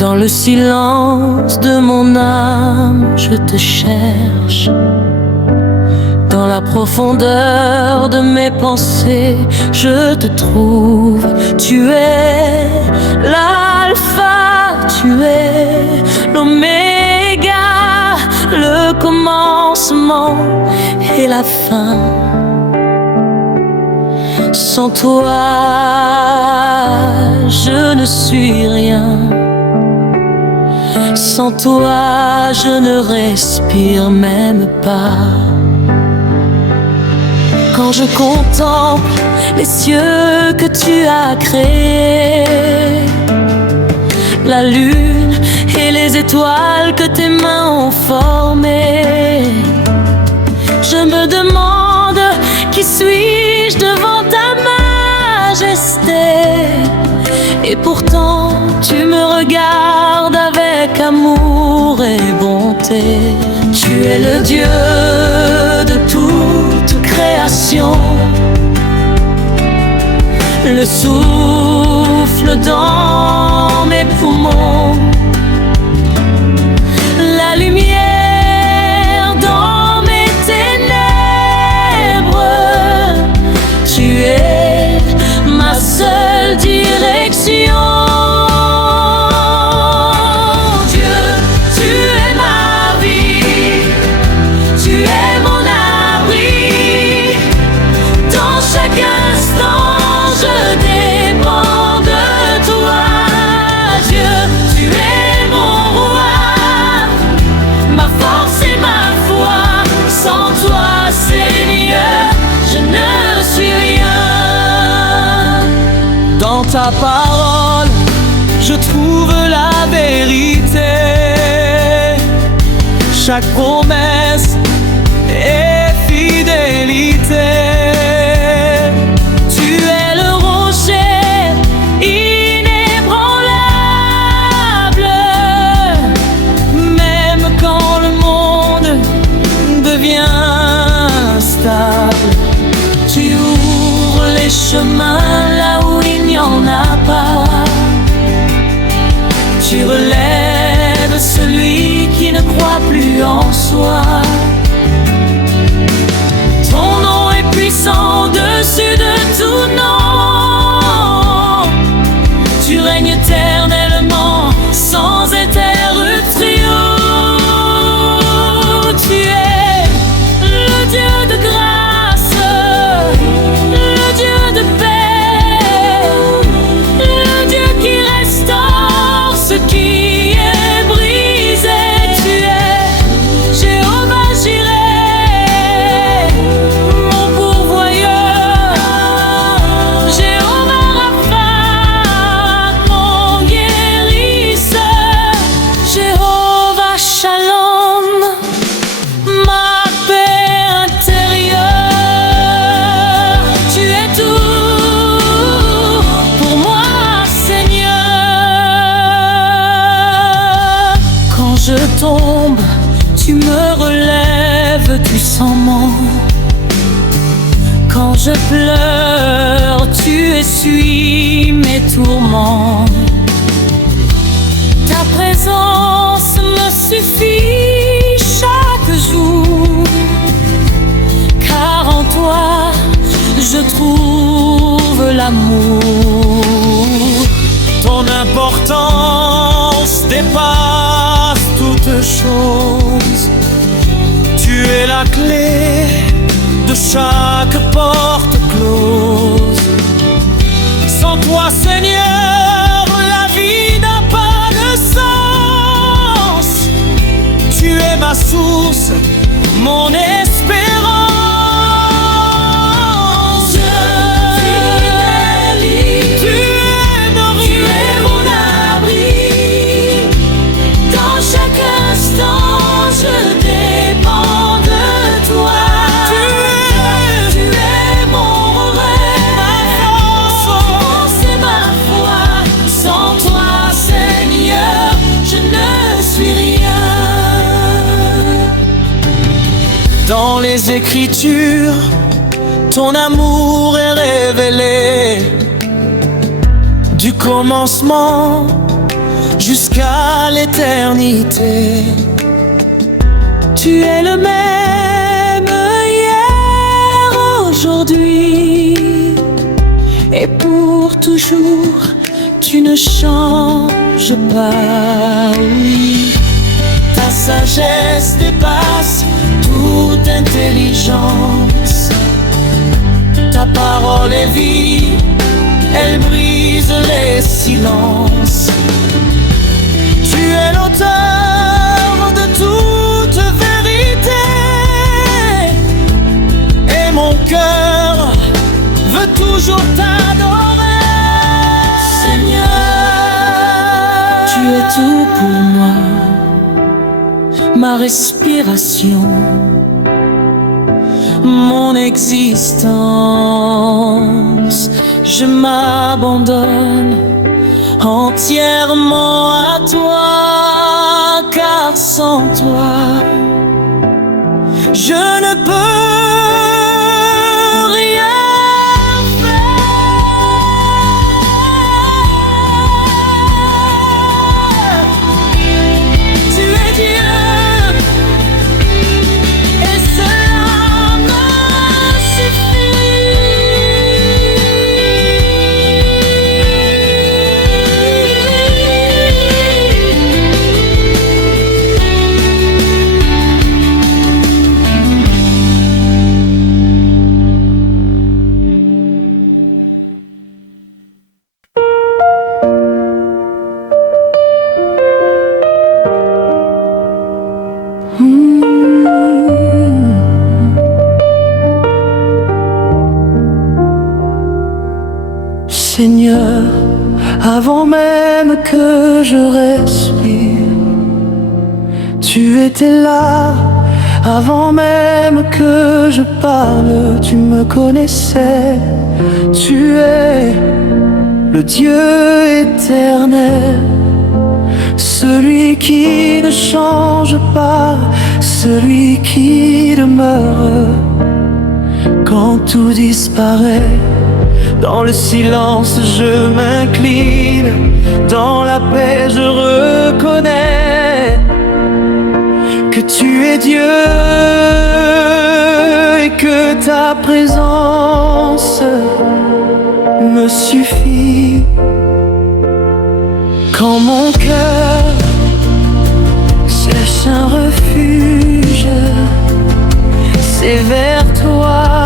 Dans le silence de mon âme, je te cherche. Dans la profondeur de mes pensées, je te trouve. Tu es l'alpha, tu es l'oméga, le commencement et la fin. Sans toi, je ne suis rien. Sans toi, je ne respire même pas. Quand je contemple les cieux que tu as créés, la lune et les étoiles que tes mains ont formées, je me demande qui suis-je devant ta majesté. Et pourtant tu me regardes avec amour et bonté. Tu es le Dieu de toute création, le souffle dans mes poumons, la lumière dans mes ténèbres. Tu es ma seule direction. Dans ta parole, je trouve la vérité. Chaque promesse est fidélité. Tu es le rocher inébranlable. Même quand le monde devient instable, tu ouvres les chemins là où il n'y en a pas. Tu relèves celui qui ne croit plus en soi. Ton nom est puissant au-dessus de tout nom. Tu règnes éternellement sans interruption. Tu es le Dieu de grâce, le Dieu de paix, le Dieu qui restaure ce qui est brisé. Tu es Jéhovah Jireh, mon pourvoyeur, Jéhovah Rapha, mon guérisseur, Jéhovah Shalom, ma paix intérieure. Tu es tout pour moi, Seigneur. Quand je tombe, tu me relèves doucement. Quand je pleure, tu essuies mes tourments. Ta présence me suffit chaque jour, car en toi je trouve l'amour. Ton importance dépasse toute chose. Tu es la clé de chaque porte close. Sans toi, Seigneur, la vie n'a pas de sens. Tu es ma source, mon espérance. Tu es mon abri. Dans chaque instant, je dépends de toi. Tu es mon rêve, ma force et ma foi. Sans toi, Seigneur, je ne suis rien. Dans les Écritures, ton amour est révélé. Du commencement jusqu'à l'éternité. Tu es le même hier, aujourd'hui et pour toujours. Tu ne changes pas, oui. Ta sagesse dépasse toute intelligence. Ta parole est vie, elle brise les silences. Tu es l'auteur de toute vérité, et mon cœur veut toujours t'adorer. Seigneur, tu es tout pour moi, ma respiration, mon existence. Je m'abandonne entièrement à toi, car sans toi, je ne peux rien faire. Tu es Dieu, et cela me Seigneur, avant même que je respire, tu étais là. Avant même que je parle, tu me connaissais. Tu es le Dieu éternel, celui qui ne change pas, celui qui demeure quand tout disparaît. Dans le silence je m'incline, dans la paix je reconnais que tu es Dieu et que ta présence me suffit. Quand mon cœur cherche un refuge, c'est vers toi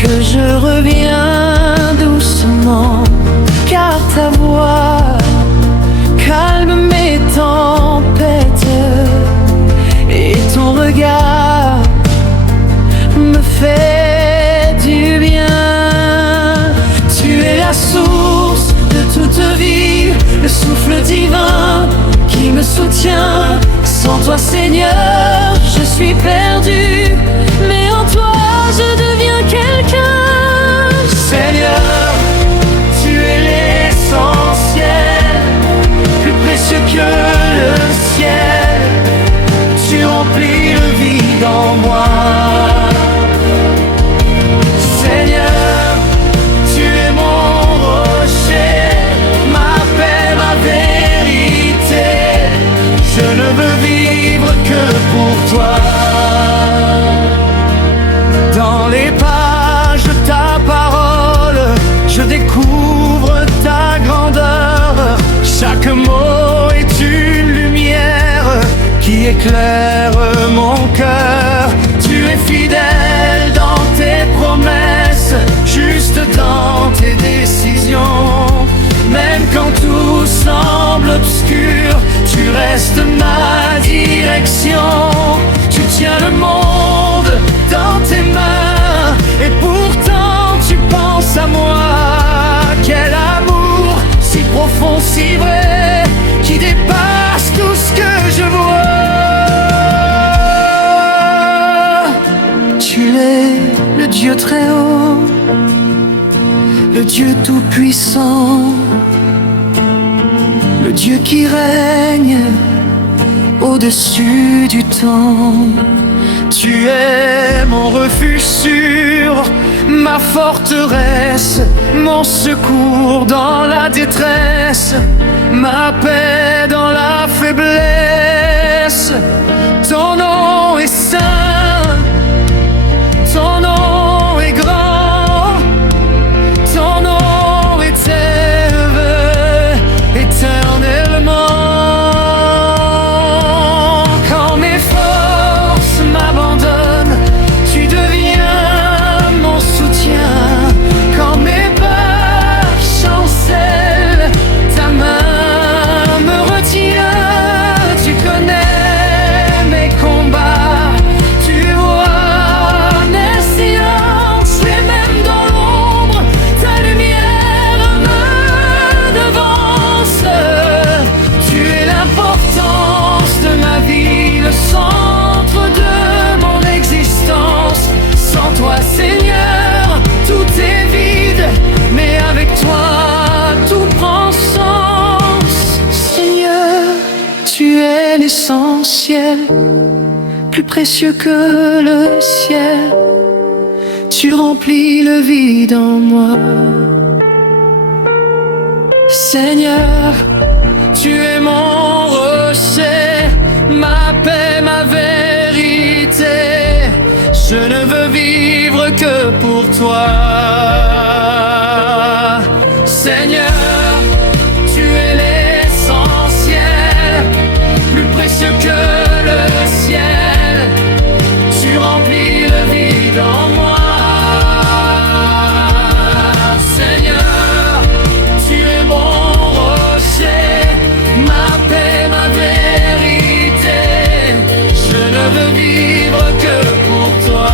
que je reviens doucement, car ta voix calme mes tempêtes et ton regard me fait du bien. Tu es la source de toute vie, le souffle divin qui me soutient. Sans toi, Seigneur, je suis perdu, mais en toi je deviens quelqu'un. Seigneur, tu es l'essentiel, plus précieux que le ciel. Tu remplis le vide en moi. Seigneur, tu es mon rocher, ma paix, ma vérité. Je ne veux vivre que pour toi. Dans les pages de ta parole, je découvre ta grandeur. Chaque mot est une lumière qui éclaire mon cœur. Tu es fidèle dans tes promesses, juste dans tes décisions. Même quand tout semble obscur, tu restes ma direction. Tu tiens le monde dans tes mains, et pourtant tu penses à moi. Quel amour si profond, si vrai, qui dépasse tout ce que je vois. Tu es le Dieu très haut, le Dieu tout-puissant, le Dieu qui règne au-dessus du temps. Tu es mon refuge sûr, ma forteresse, mon secours dans la détresse, ma paix dans la faiblesse. Ton nom est saint, ton nom est grand, ton nom est élevé éternellement. Quand mes forces m'abandonnent, tu deviens mon soutien. Quand mes peurs chancellent, ta main me retient. Tu connais mes combats, tu vois mes silences, et même dans l'ombre, ta lumière me devance. Tu es l'importance de ma vie, le centre de mon existence. Sans toi, Seigneur, tout est vide, mais avec toi, tout prend sens. Seigneur, tu es l'essentiel, plus précieux que le ciel. Tu remplis le vide en moi. Seigneur, tu es mon rocher, ma paix, ma vérité. Je ne veux vivre que pour toi. Seigneur, tu es l'essentiel, plus précieux que le ciel. Tu remplis le vide en moi. Seigneur, tu es mon rocher, ma paix, ma vérité. Je ne veux vivre que pour toi.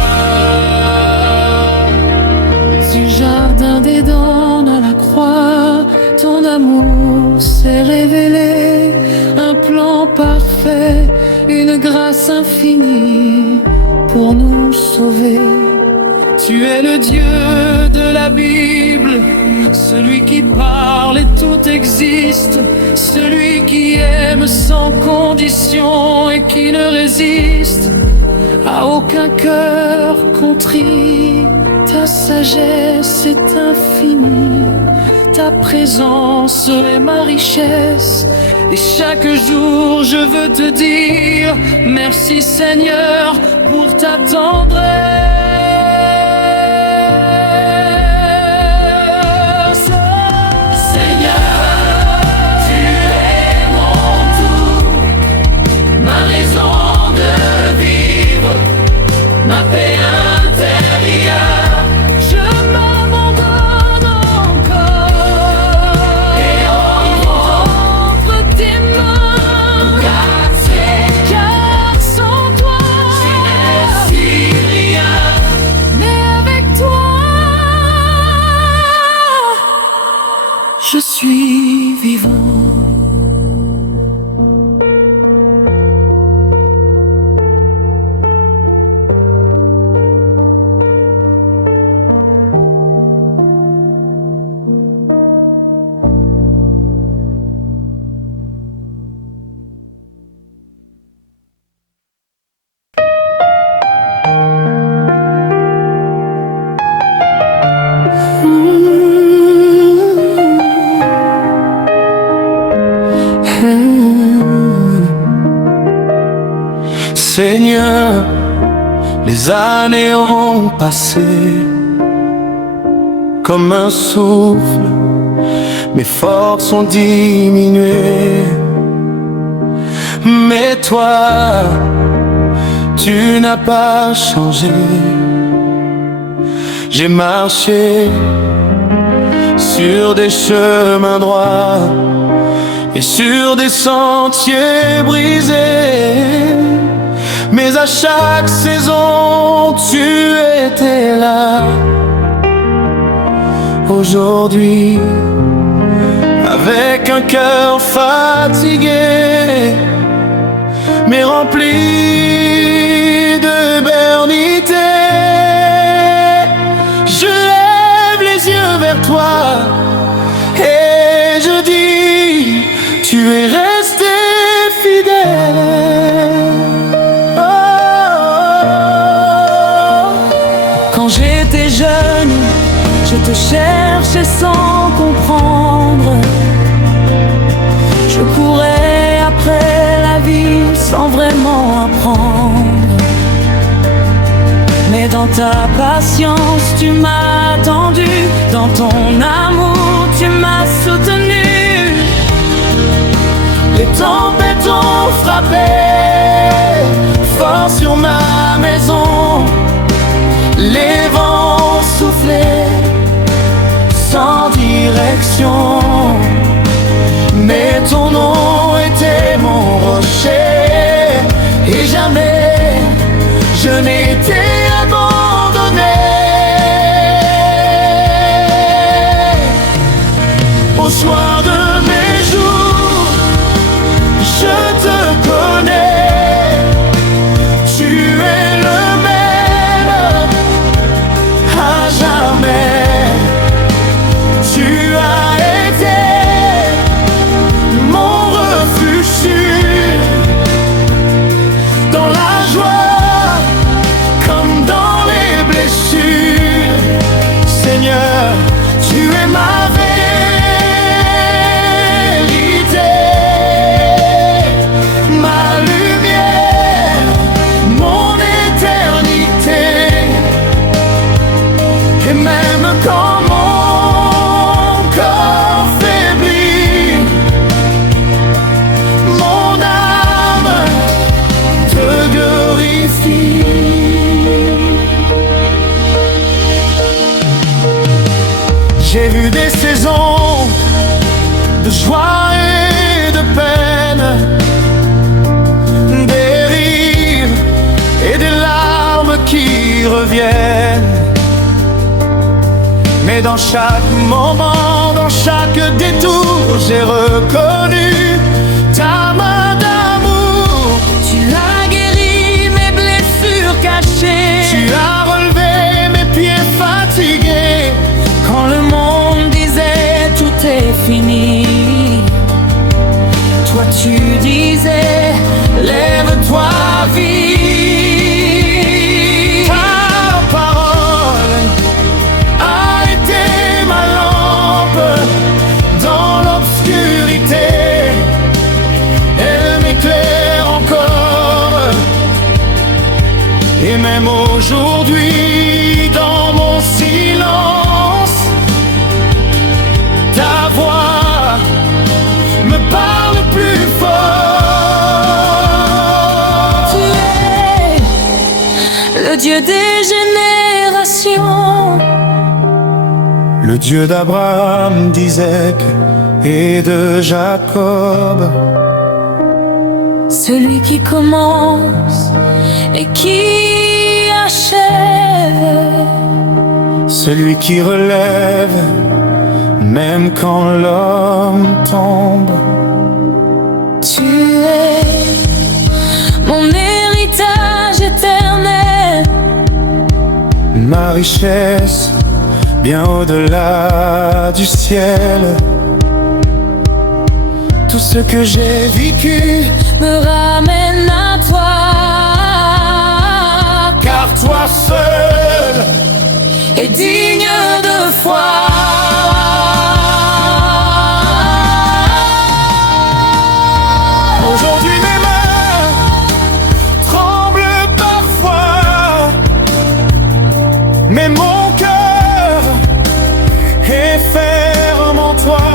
Du jardin d'Éden à la croix, ton amour s'est révélé, un plan parfait, une grâce infinie pour nous sauver. Tu es le Dieu de la Bible, celui qui parle et tout existe, celui qui aime sans condition et qui ne résiste à aucun cœur contrit. Ta sagesse est infinie, ta présence est ma richesse. Et chaque jour je veux te dire merci Seigneur pour ta tendresse. Seigneur, tu es mon tout, ma raison de vivre, ma paix intérieure. Je m'abandonne encore et entre tes mains, car sans toi je ne suis rien, mais avec toi je suis vivant. Seigneur, les années ont passé comme un souffle, mes forces ont diminué. Mais toi, tu n'as pas changé. J'ai marché sur des chemins droits et sur des sentiers brisés, mais à chaque saison tu étais là. Aujourd'hui, avec un cœur fatigué, mais rempli de bernité, je lève les yeux vers toi et je dis, tu es resté fidèle. Oh, oh, oh. Quand j'étais jeune, te cherchais sans comprendre. Je courais après la vie sans vraiment apprendre. Mais dans ta patience tu m'as attendu, dans ton amour tu m'as soutenu. Les tempêtes ont frappé fort sur ma maison, les vents soufflaient sans direction, mais ton nom était mon rocher, et jamais je n'ai été abandonné. Au soir de mes jours, je te connais, tu es le même à jamais. Tu as été mon refuge sûr, dans la joie comme dans les blessures. Seigneur, tu es ma vérité, ma lumière, mon éternité. Et même quand mon corps faiblit, mon âme te glorifie. J'ai vu des saisons de joie et de peine, des rires et des larmes qui reviennent. Mais dans chaque moment, dans chaque détour, j'ai reconnu ta main d'amour. Tu as guéri mes blessures cachées. Tu as relevé mes pieds fatigués. Quand le monde disait tout est fini, toi tu disais lève-toi, vis. Ta parole a été ma lampe dans l'obscurité. Elle m'éclaire encore. Et même aujourd'hui, dans mon silence, ta voix me parle plus fort. Tu es le Dieu des générations, Le Dieu d'Abraham, d'Isaac et de Jacob. celui qui commence et qui achève, Celui qui relève même quand l'homme tombe. tu es mon héritage éternel, Ma richesse bien au-delà du ciel. Tout ce que j'ai vécu, me ramène à toi, car toi seul est digne de foi. aujourd'hui mes mains tremblent parfois, mais mon cœur est ferme en toi,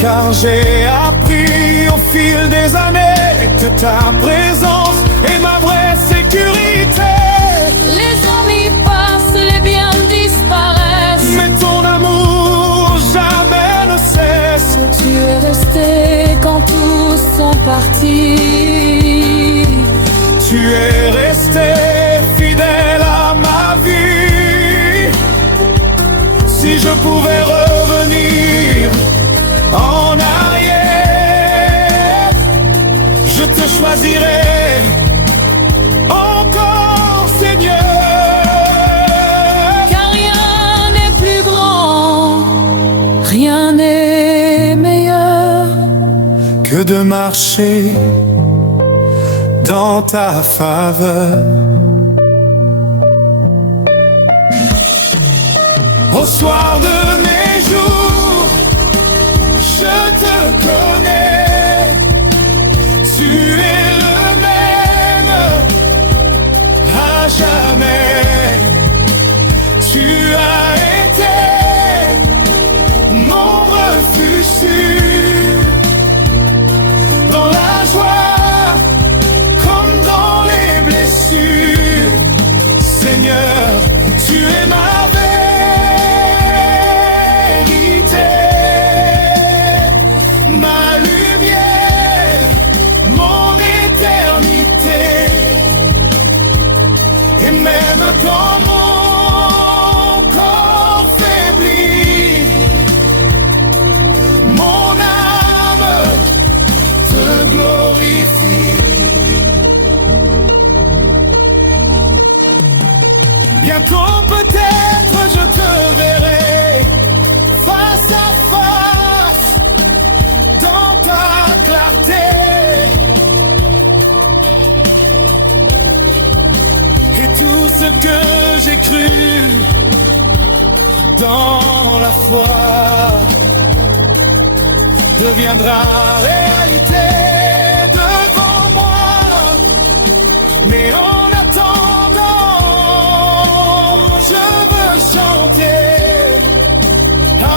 car j'ai appris au fil des années que ta présence est ma vraie sécurité. Les ennuis passent, les biens disparaissent, Mais ton amour jamais ne cesse. tu es resté quand tous sont partis. Tu es resté fidèle à ma vie. Si je pouvais revenir en arrière, je te choisirais encore, Seigneur. Car rien n'est plus grand, rien n'est meilleur Que de marcher dans ta faveur. Au soir de mes jours, je te connais. Tu es le même à jamais. Tu as été mon refuge sûr, dans la joie comme dans les blessures. Seigneur, tu es ma vérité, ma lumière, mon éternité. Et même dans mon corps faibli, mon âme te glorifie. Bientôt peut-être je te verrai face à face dans ta clarté. Et tout ce que j'ai cru dans la foi deviendra réalité devant moi. Mais en attendant, je veux chanter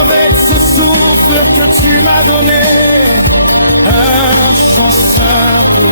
avec ce souffle que tu m'as donné, un chant simple